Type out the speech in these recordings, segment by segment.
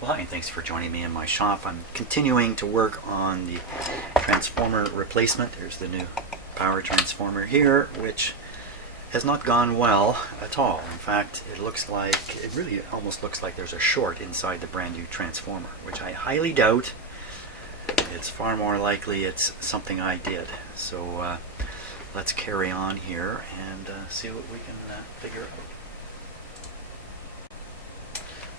Well, hi, and thanks for joining me in my shop. I'm continuing to work on the transformer replacement. There's the new power transformer here, which has not gone well at all. In fact, it really almost looks like there's a short inside the brand new transformer, which I highly doubt. It's far more likely it's something I did. So let's carry on here and see what we can figure out.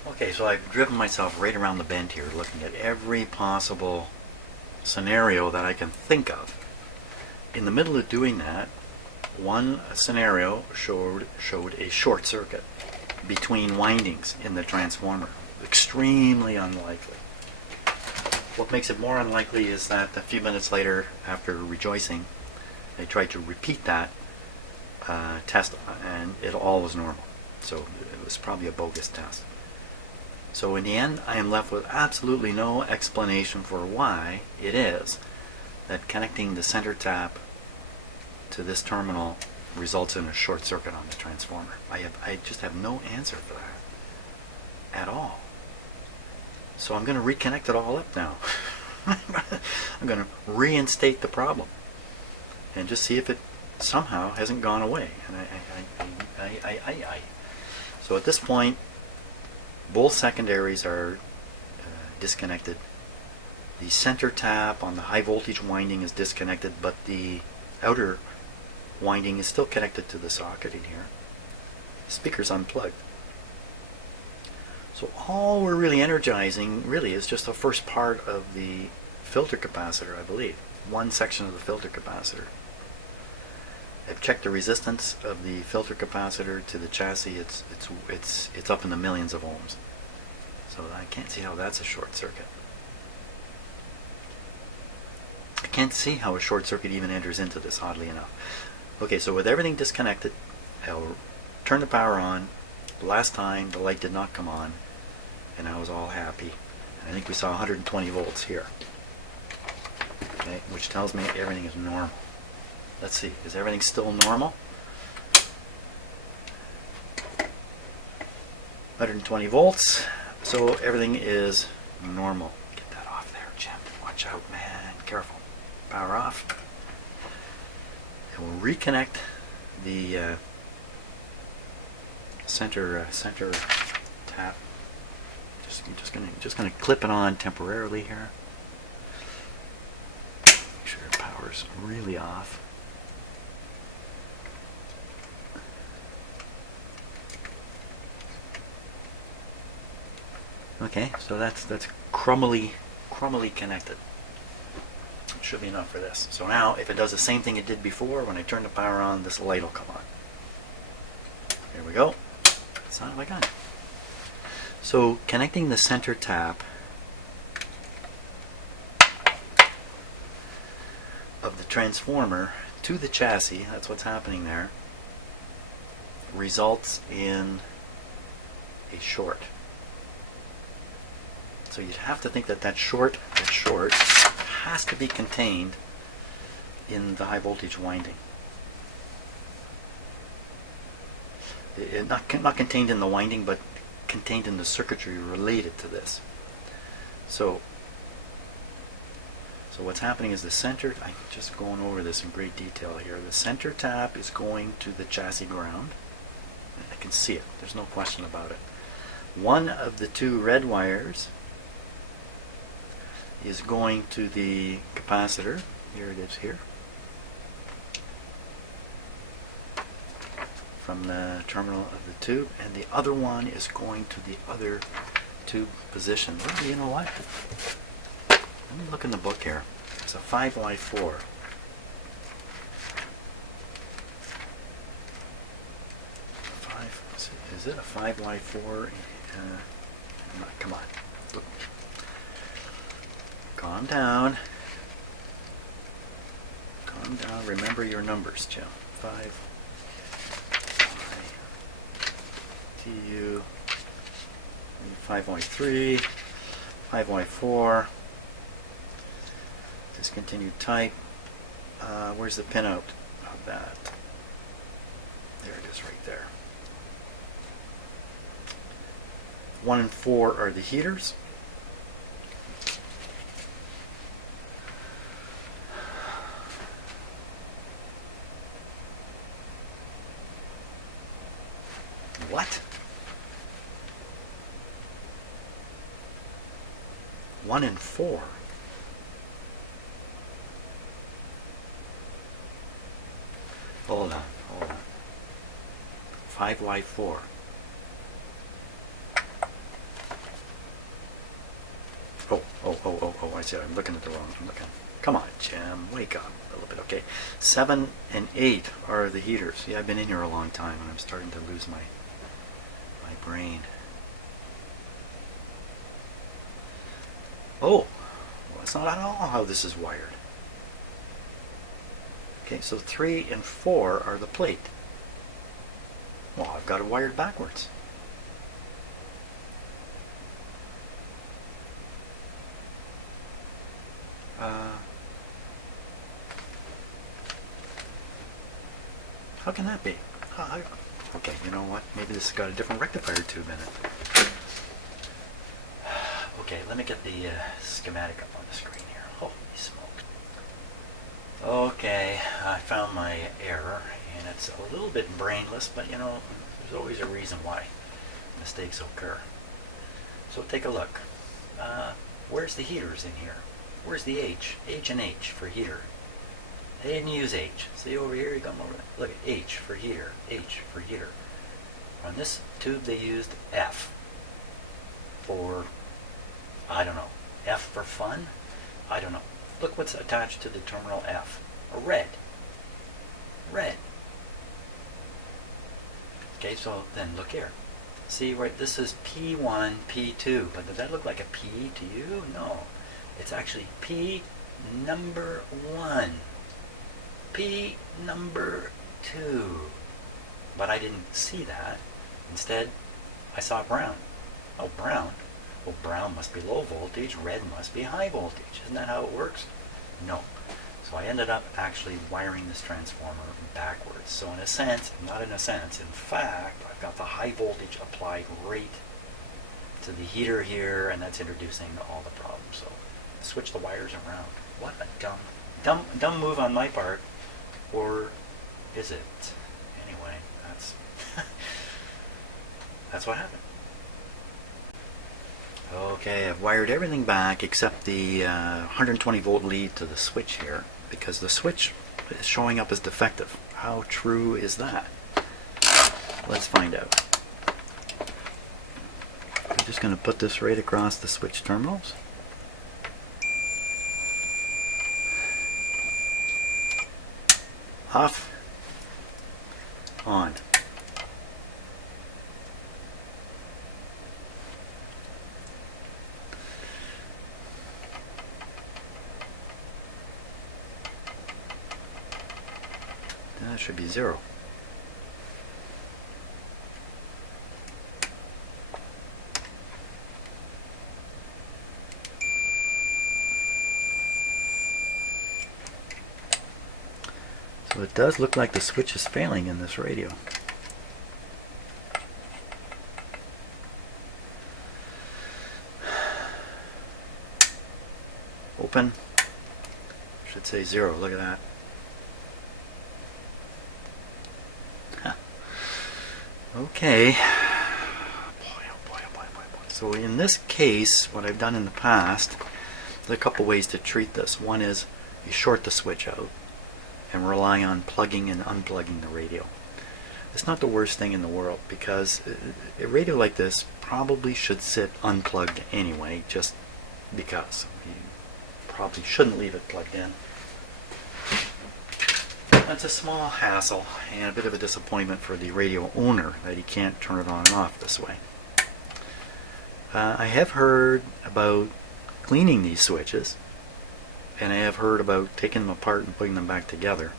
Okay, so I've driven myself right around the bend here, looking at every possible scenario that I can think of. In the middle of doing that, one scenario showed a short circuit between windings in the transformer. Extremely unlikely. What makes it more unlikely is that a few minutes later, after rejoicing, they tried to repeat that test, and it all was normal. So it was probably a bogus test. So in the end, I am left with absolutely no explanation for why it is that connecting the center tap to this terminal results in a short circuit on the transformer. I just have no answer for that at all. So I'm going to reconnect it all up now. I'm going to reinstate the problem and just see if it somehow hasn't gone away. And So at this point, both secondaries are disconnected. The center tap on the high voltage winding is disconnected, but the outer winding is still connected to the socket in here. The speaker's unplugged. So all we're really energizing really is just the first part of the filter capacitor, I believe. One section of the filter capacitor. I've checked the resistance of the filter capacitor to the chassis. It's up in the millions of ohms. So I can't see how that's a short circuit. I can't see how a short circuit even enters into this, oddly enough. Okay, so with everything disconnected, I'll turn the power on. Last time the light did not come on, and I was all happy. And I think we saw 120 volts here. Okay, which tells me everything is normal. Let's see, is everything still normal? 120 volts, so everything is normal. Get that off there, Jim. Watch out, man. Careful. Power off. And we'll reconnect the center tap. Just gonna clip it on temporarily here. Make sure the power's really off. Okay, so that's crumbly connected. It should be enough for this. So now, if it does the same thing it did before, when I turn the power on, this light will come on. Here we go. Sounded like on. So connecting the center tap of the transformer to the chassis, that's what's happening there, results in a short. So you'd have to think that short has to be contained in the high voltage winding. Not contained in the winding, but contained in the circuitry related to this. So what's happening is the center, I'm just going over this in great detail here. The center tap is going to the chassis ground. I can see it. There's no question about it. One of the two red wires is going to the capacitor. Here it is here. From the terminal of the tube, and the other one is going to the other tube position. Well, you know what? Let me look in the book here. It's a 5Y4. Is it a 5Y4? Come on. Look. Calm down. Calm down. Remember your numbers, Jim. 5Y2, 5Y3, 5Y4. Discontinued type. Where's the pinout of that? There it is, right there. 1 and 4 are the heaters. 1 and 4. Hold on, hold on. 5Y4. Oh, I see. I'm looking at the wrong. Come on, Jim. Wake up a little bit. Okay. 7 and 8 are the heaters. Yeah, I've been in here a long time and I'm starting to lose my brain. Oh, well, that's not at all how this is wired. Okay, so 3 and 4 are the plate. Well, I've got it wired backwards. How can that be? Okay, you know what? Maybe this has got a different rectifier tube in it. Okay, let me get the schematic up on the screen here. Holy smoke. Okay, I found my error, and it's a little bit brainless, but you know, there's always a reason why mistakes occur. So take a look. Where's the heaters in here? Where's the H? H and H for heater. They didn't use H. See over here, you come over there. Look at H for heater, H for heater. On this tube they used F for, I don't know, F for fun? I don't know. Look what's attached to the terminal F. A red. Red. Okay, so then look here. See, right, this is P1, P2, but does that look like a P to you? No. It's actually P number 1. P number 2. But I didn't see that. Instead, I saw brown. Oh, brown? Well, brown must be low voltage, red must be high voltage. Isn't that how it works? No. So I ended up actually wiring this transformer backwards. So in a sense, not in a sense, in fact, I've got the high voltage applied right to the heater here, and that's introducing all the problems. So switch the wires around. What a dumb move on my part. Or is it? Anyway, that's that's what happened. Okay, I've wired everything back except the 120 volt lead to the switch here, because the switch is showing up as defective. How true is that? Let's find out. I'm just going to put this right across the switch terminals. Off, on. That should be 0. So it does look like the switch is failing in this radio. Open. Should say 0. Look at that. Huh. Okay. Boy, oh boy, oh boy, oh boy, oh boy. So in this case, what I've done in the past, there's a couple ways to treat this. One is you short the switch out and rely on plugging and unplugging the radio. It's not the worst thing in the world, because a radio like this probably should sit unplugged anyway, just because. You probably shouldn't leave it plugged in. That's a small hassle and a bit of a disappointment for the radio owner that he can't turn it on and off this way. I have heard about cleaning these switches, and I have heard about taking them apart and putting them back together.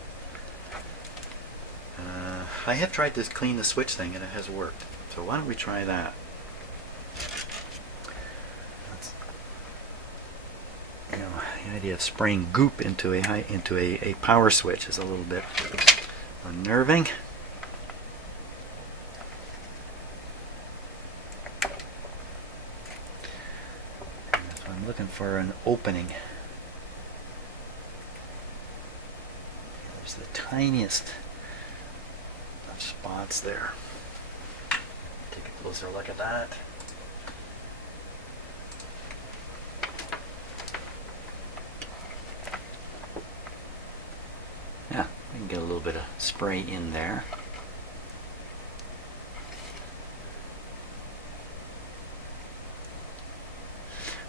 I have tried to clean the switch thing and it has worked. So why don't we try that? You know, the idea of spraying goop into a power switch is a little bit unnerving. So I'm looking for an opening. There's the tiniest of spots there. Take a closer look at that. bit of spray in there.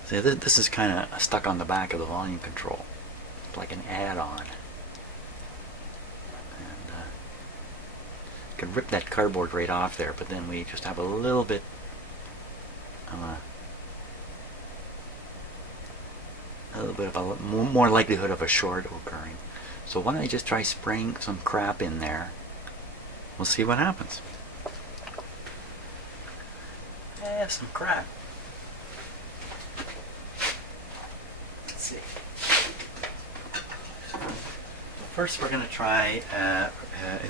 See, this is kind of stuck on the back of the volume control. It's like an add-on. And you can rip that cardboard right off there, but then we just have a little bit of a more likelihood of a short occurring. So why don't I just try spraying some crap in there? We'll see what happens. Some crap. Let's see. First, we're going to try. I'm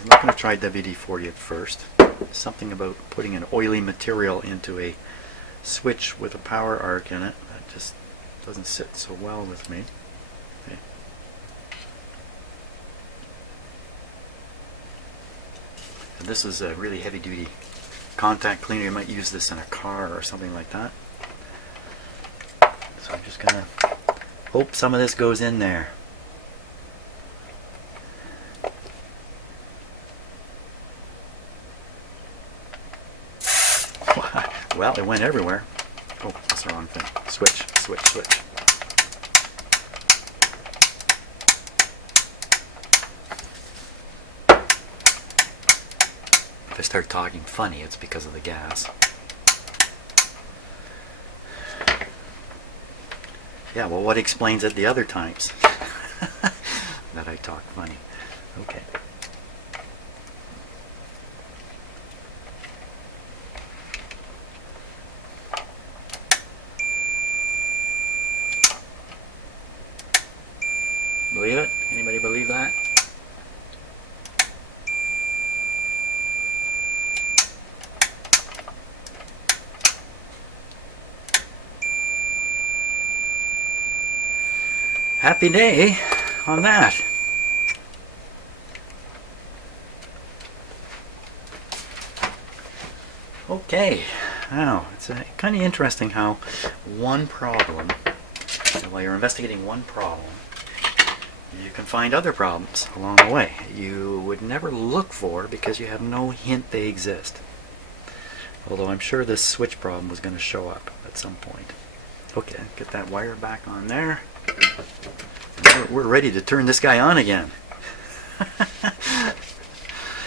not going to try WD-40 at first. Something about putting an oily material into a switch with a power arc in it. That just doesn't sit so well with me. Okay. And this is a really heavy-duty contact cleaner. You might use this in a car or something like that. So I'm just gonna hope some of this goes in there. Well, it went everywhere. Oh, that's the wrong thing. Switch, switch, switch. If I start talking funny, it's because of the gas. Yeah, well, what explains it the other times that I talk funny? Okay. Believe it? Anybody believe that? Happy day on that. Okay, now it's kind of interesting how one problem, while you're investigating one problem, you can find other problems along the way you would never look for because you have no hint they exist. Although I'm sure this switch problem was going to show up at some point. Okay, get that wire back on there. We're ready to turn this guy on again.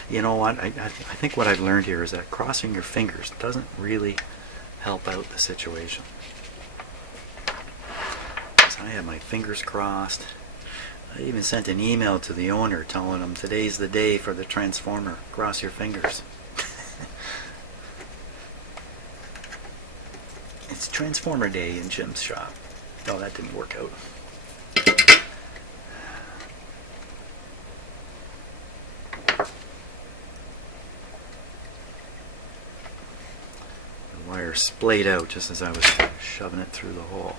You know what? I think what I've learned here is that crossing your fingers doesn't really help out the situation. So I have my fingers crossed. I even sent an email to the owner telling him today's the day for the transformer. Cross your fingers. It's Transformer Day in Jim's shop. Oh, that didn't work out. The wire splayed out just as I was shoving it through the hole.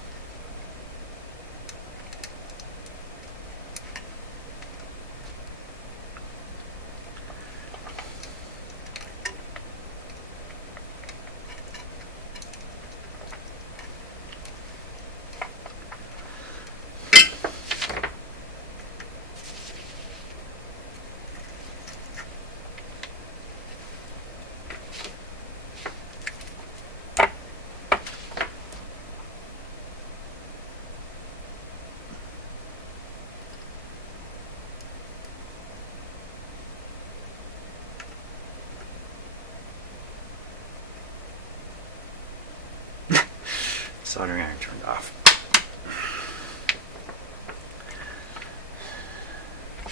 Soldering iron turned off.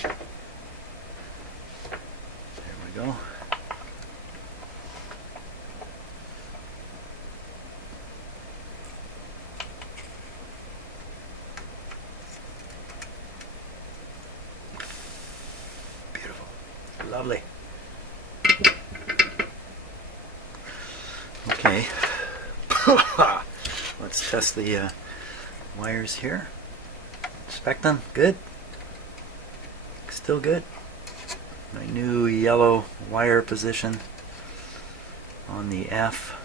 There we go. Beautiful. Lovely. Okay. Let's test the wires here. Inspect them. Good. Still good. My new yellow wire position on the F.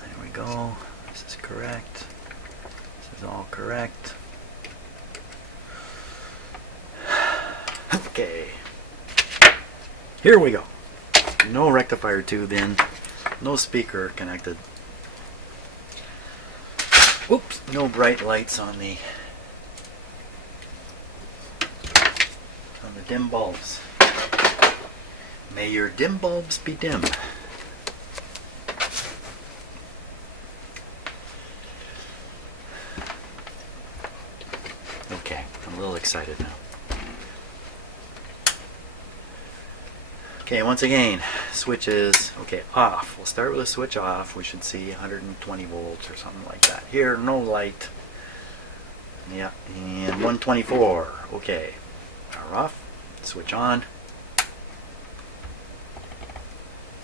There we go. This is correct. This is all correct. Okay. Here we go. No rectifier tube in. No speaker connected. Oops. No bright lights on the dim bulbs. May your dim bulbs be dim. Okay, I'm a little excited now. Okay, once again, switch is, okay, off. We'll start with a switch off. We should see 120 volts or something like that. Here, no light. Yeah, and 124. Okay, power off. Switch on.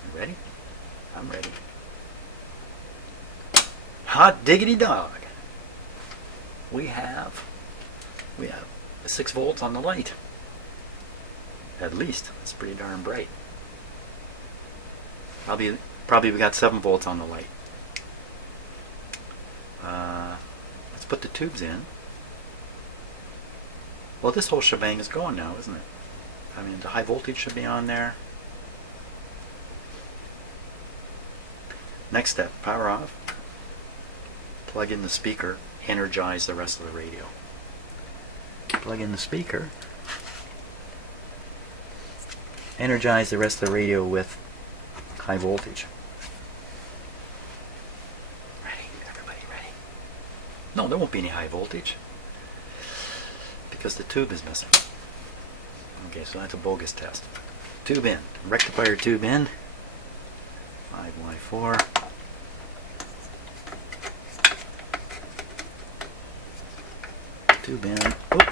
You ready? I'm ready. Hot diggity dog. We have 6 volts on the light. At least. It's pretty darn bright. Probably we got 7 volts on the light. Let's put the tubes in. Well, this whole shebang is going now, isn't it? I mean, the high voltage should be on there. Next step, power off. Plug in the speaker. Energize the rest of the radio. Plug in the speaker. Energize the rest of the radio with high voltage. Ready? Everybody ready? No, there won't be any high voltage because the tube is missing. Okay, so that's a bogus test. Tube in. Rectifier tube in. 5Y4. Tube in. Oop.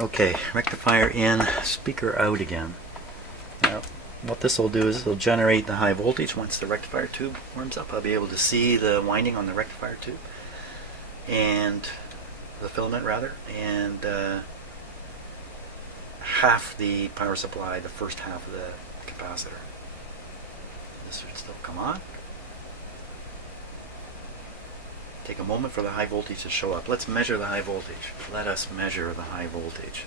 Okay, rectifier in, speaker out again. Now, what this will do is it'll generate the high voltage. Once the rectifier tube warms up, I'll be able to see the winding on the rectifier tube and the filament rather, and half the power supply, the first half of the capacitor. This should still come on. Take a moment for the high voltage to show up. Let's measure the high voltage. Let us measure the high voltage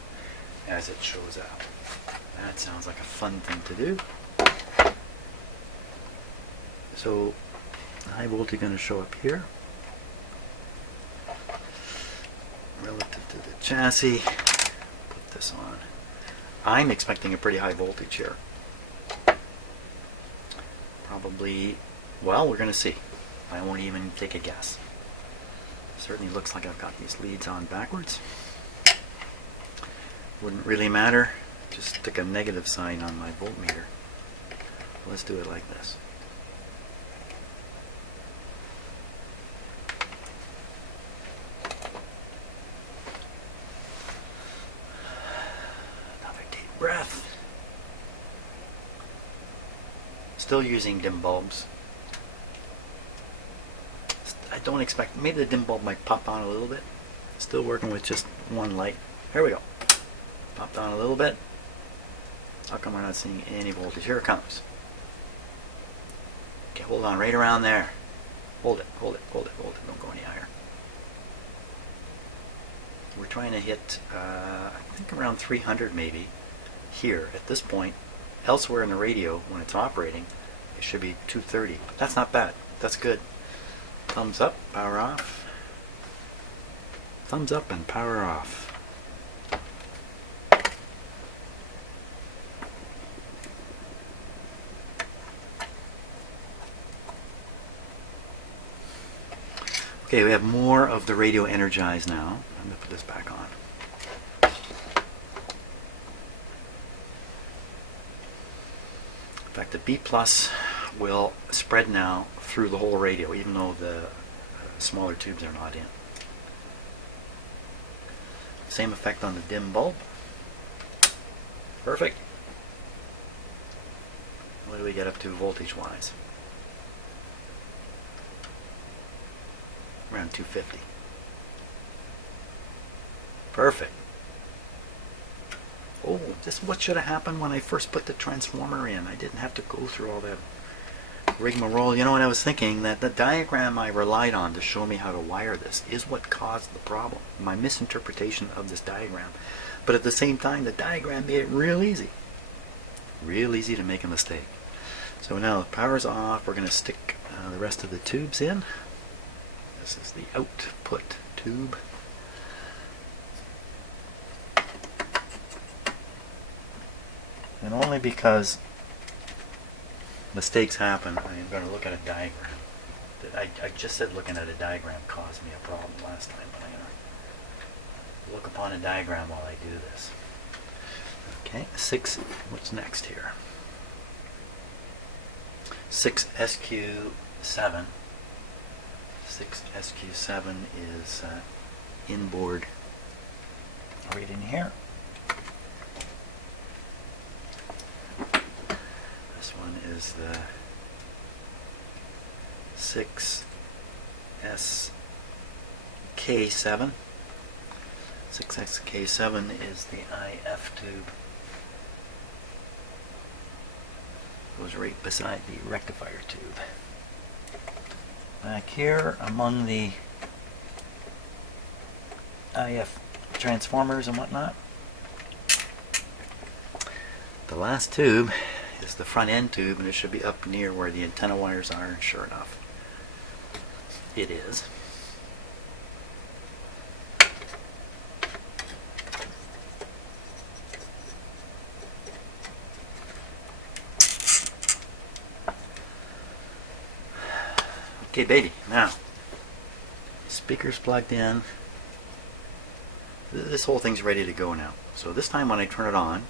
as it shows up. That sounds like a fun thing to do. So the high voltage is going to show up here relative to the chassis. Put this on. I'm expecting a pretty high voltage here. Probably, well, we're going to see. I won't even take a guess. Certainly looks like I've got these leads on backwards. Wouldn't really matter. Just stick a negative sign on my voltmeter. Let's do it like this. Another deep breath. Still using dim bulbs. I don't expect, maybe the dim bulb might pop on a little bit. Still working with just one light. Here we go. Popped on a little bit. How come we're not seeing any voltage? Here it comes. Okay, hold on right around there. Hold it, hold it, hold it, hold it. Don't go any higher. We're trying to hit, I think around 300 maybe here at this point. Elsewhere in the radio, when it's operating, it should be 230. But that's not bad. That's good. Thumbs up, power off. Thumbs up and power off. Okay, we have more of the radio energized now. I'm going to put this back on. In fact, the B plus will spread now through the whole radio, even though the smaller tubes are not in. Same effect on the dim bulb. Perfect. What do we get up to voltage wise? Around 250. Perfect. Oh, This is what should have happened when I first put the transformer in. I didn't have to go through all that rigmarole. You know what I was thinking? That the diagram I relied on to show me how to wire this is what caused the problem. My misinterpretation of this diagram. But at the same time, the diagram made it real easy. Real easy to make a mistake. So now the power's off. We're going to stick the rest of the tubes in. This is the output tube. And only because mistakes happen, I am going to look at a diagram. I just said looking at a diagram caused me a problem last time, but I'm going to look upon a diagram while I do this. Okay, 6, what's next here? 6SQ7. 6SQ7 is inboard right in here. This one is the 6SK7. 6SK7 is the IF tube. Goes right beside the rectifier tube. Back here among the IF transformers and whatnot, the last tube is the front end tube, and it should be up near where the antenna wires are, and sure enough, it is. Okay, baby, now speaker's plugged in. This whole thing's ready to go now. So this time when I turn it on,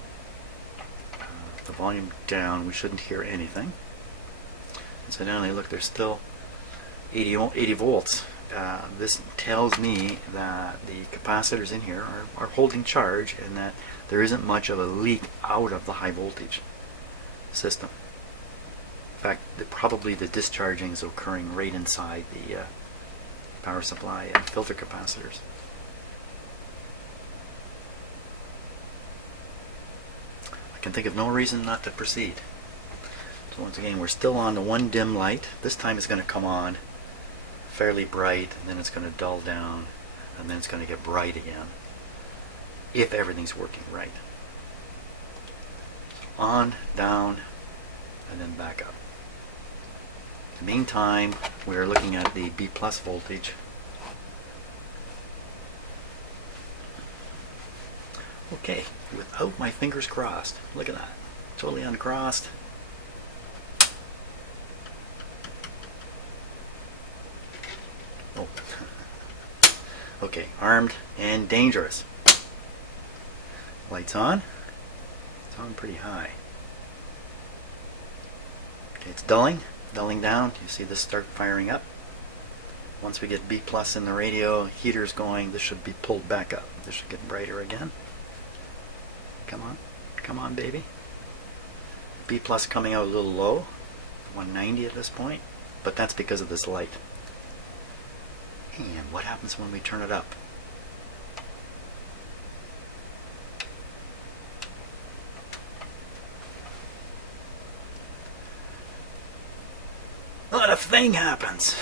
the volume down, we shouldn't hear anything. Incidentally, look, there's still 80 volts. This tells me that the capacitors in here are holding charge and that there isn't much of a leak out of the high voltage system. In fact, probably the discharging is occurring right inside the power supply and filter capacitors. I can think of no reason not to proceed. So once again, we're still on the one dim light. This time it's going to come on fairly bright, and then it's going to dull down, and then it's going to get bright again, if everything's working right. On, down, and then back up. In the meantime, we are looking at the B plus voltage. Okay, without my fingers crossed. Look at that. Totally uncrossed. Oh. Okay, armed and dangerous. Lights on. It's on pretty high. Okay, it's dulling down. You see this start firing up. Once we get B plus in the radio, heater's going, this should be pulled back up. This should get brighter again. Come on, baby. B plus coming out a little low, 190 at this point, but that's because of this light. And what happens when we turn it up? Not a thing happens.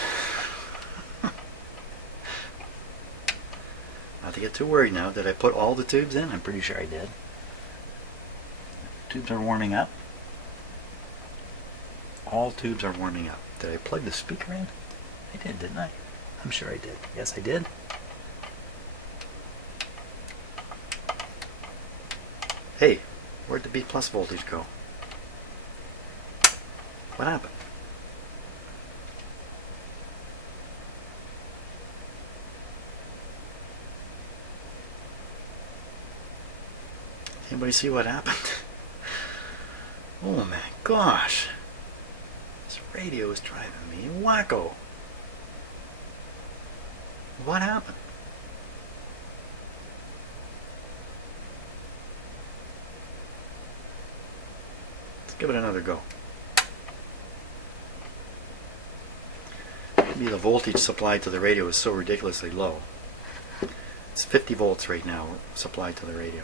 Not to get too worried now. Did I put all the tubes in? I'm pretty sure I did. Tubes are warming up. All tubes are warming up. Did I plug the speaker in? I did, didn't I? I'm sure I did. Yes, I did. Hey, where'd the B plus voltage go? What happened? Anybody see what happened? Oh my gosh. This radio is driving me wacko. What happened? Let's give it another go. Maybe the voltage supplied to the radio is so ridiculously low. It's 50 volts right now supplied to the radio.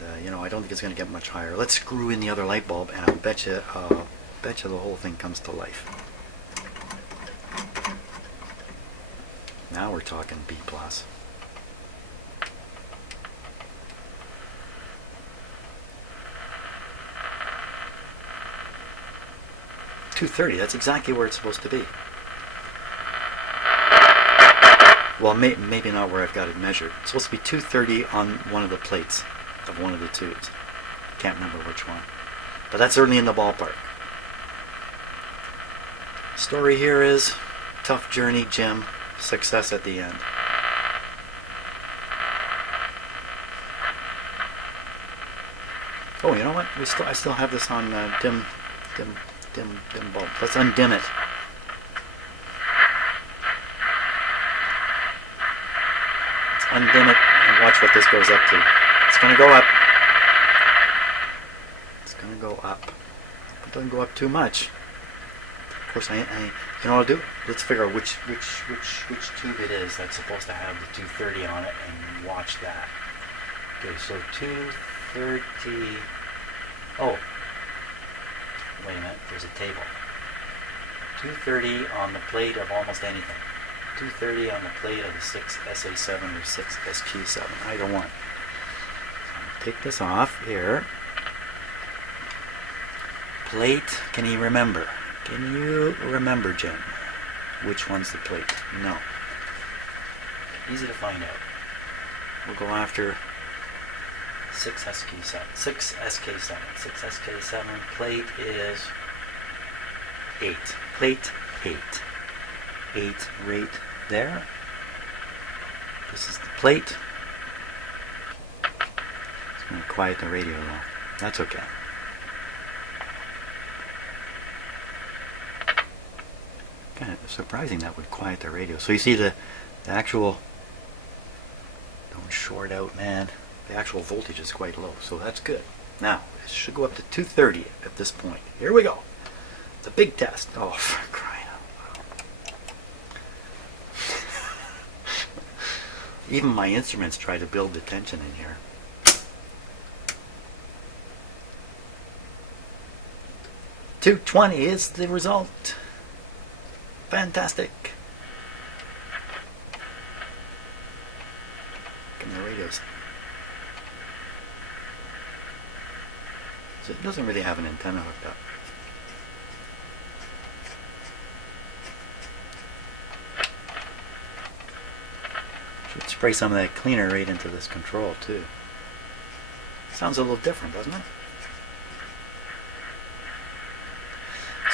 And you know, I don't think it's going to get much higher. Let's screw in the other light bulb, and I'll bet you the whole thing comes to life. Now we're talking B+. 230, that's exactly where it's supposed to be. Well, maybe not where I've got it measured. It's supposed to be 230 on one of the plates of one of the tubes. Can't remember which one. But that's certainly in the ballpark. Story here is tough journey, Jim. Success at the end. Oh, you know what? I still have this on dim bulb. Let's undim it. Let's undim it and watch what this goes up to. It's going to go up. It's going to go up. It doesn't go up too much. Of course, you know what I'll do? Let's figure out which tube it is that's supposed to have the 230 on it, and watch that. Okay, so 230. Oh, wait a minute. There's a table. 230 on the plate of almost anything. 230 on the plate of the 6SA7 or 6SQ7. Either one. Take this off here. Plate. Can you remember? Can you remember, Jim? Which one's the plate? No. Easy to find out. We'll go after 6SQ7. 6SK7. 6SK7. Plate is 8. Plate 8. 8 right there. This is the plate. It's going to quiet the radio though. That's okay. Kind of surprising that would quiet the radio. So you see the actual, don't short out, man. The actual voltage is quite low, so that's good. Now, it should go up to 230 at this point. Here we go. It's a big test. Oh, for crying out loud. Even my instruments try to build the tension in here. $220 is the result. Fantastic. Look at the radios. So it doesn't really have an antenna hooked up. Should spray some of that cleaner right into this control too. Sounds a little different, doesn't it?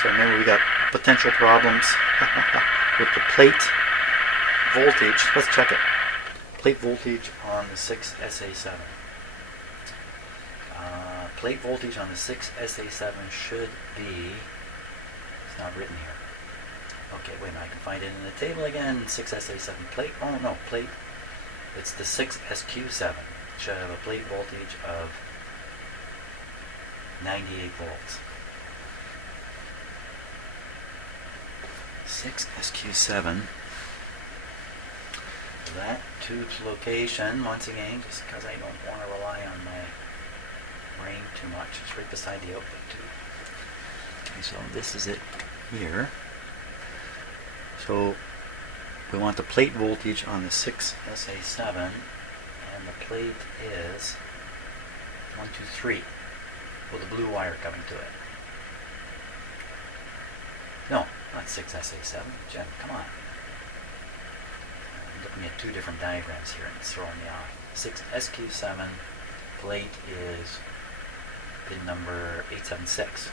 So remember, we got potential problems with the plate voltage. Let's check it. Plate voltage on the 6SA7. Plate voltage on the 6SA7 should be, it's not written here. Okay, wait a minute, I can find it in the table again. 6SA7 plate, oh no, plate, it's the 6SQ7. It should have a plate voltage of 98 volts. 6SQ7. That tube's location, once again, just because I don't want to rely on my brain too much, it's right beside the output tube. Okay, so this is it here. So we want the plate voltage on the 6SA7, and the plate is 123 with a blue wire coming to it. No, not 6SA7. Jen, come on. I'm looking at two different diagrams here and it's throwing me off. 6SQ7 plate is pin number 876.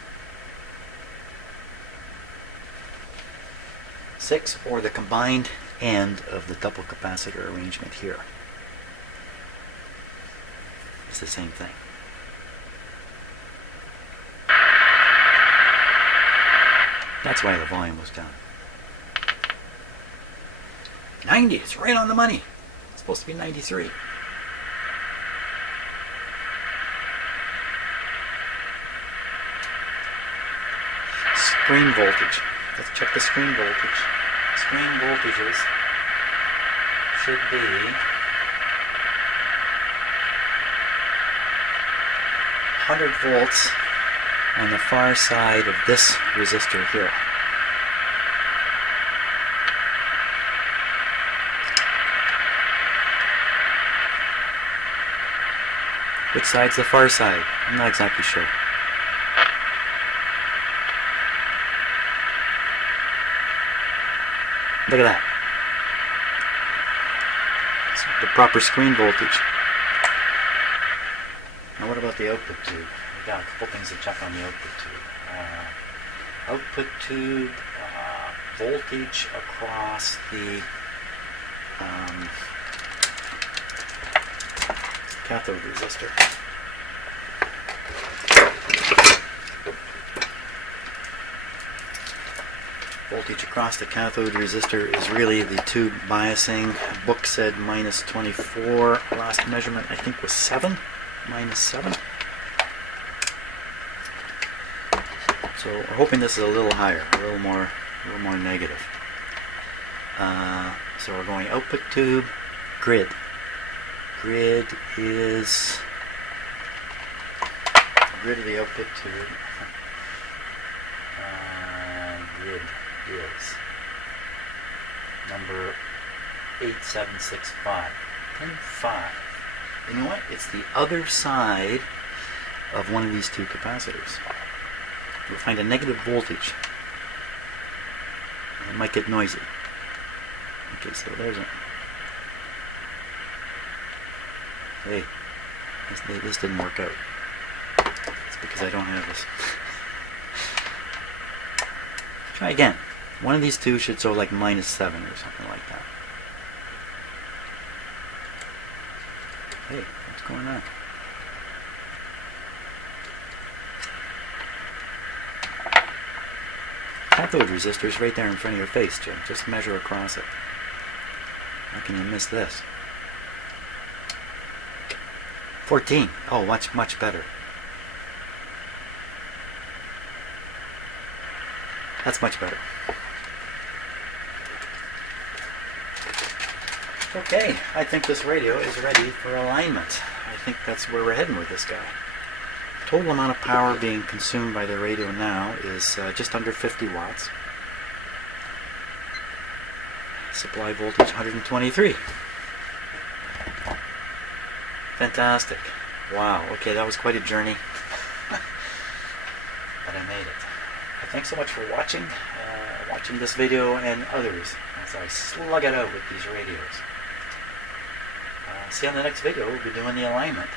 6, or the combined end of the double capacitor arrangement here. It's the same thing. That's why the volume was down. 90, it's right on the money. It's supposed to be 93. Screen voltage. Let's check the screen voltage. Screen voltages should be 100 volts on the far side of this resistor here. Which side's the far side? I'm not exactly sure. Look at that. It's the proper screen voltage. Now what about the output tube? We've got a couple things to check on the output tube. Output tube voltage across the cathode resistor. Voltage across the cathode resistor is really the tube biasing. Book said minus 24. Last measurement I think was 7. Minus 7. So we're hoping this is a little higher, a little more negative. So we're going output tube, grid. Grid is grid of the output tube. Grid is number 8765. Pin 5. You know what? It's the other side of one of these two capacitors. We'll find a negative voltage. It might get noisy. Okay, so there's a... Hey, this didn't work out. It's because I don't have this. Try again. One of these two should show like minus 7 or something like that. Hey, what's going on? Cathode resistor's right there in front of your face, Jim. Just measure across it. How can you miss this? 14. Oh, much better. That's much better. Okay, I think this radio is ready for alignment. I think that's where we're heading with this guy. Total amount of power being consumed by the radio now is just under 50 watts. Supply voltage 123. Fantastic. Wow, okay, that was quite a journey. But I made it. Thanks so much for watching this video and others as I slug it out with these radios. See you on the next video. We'll be doing the alignment.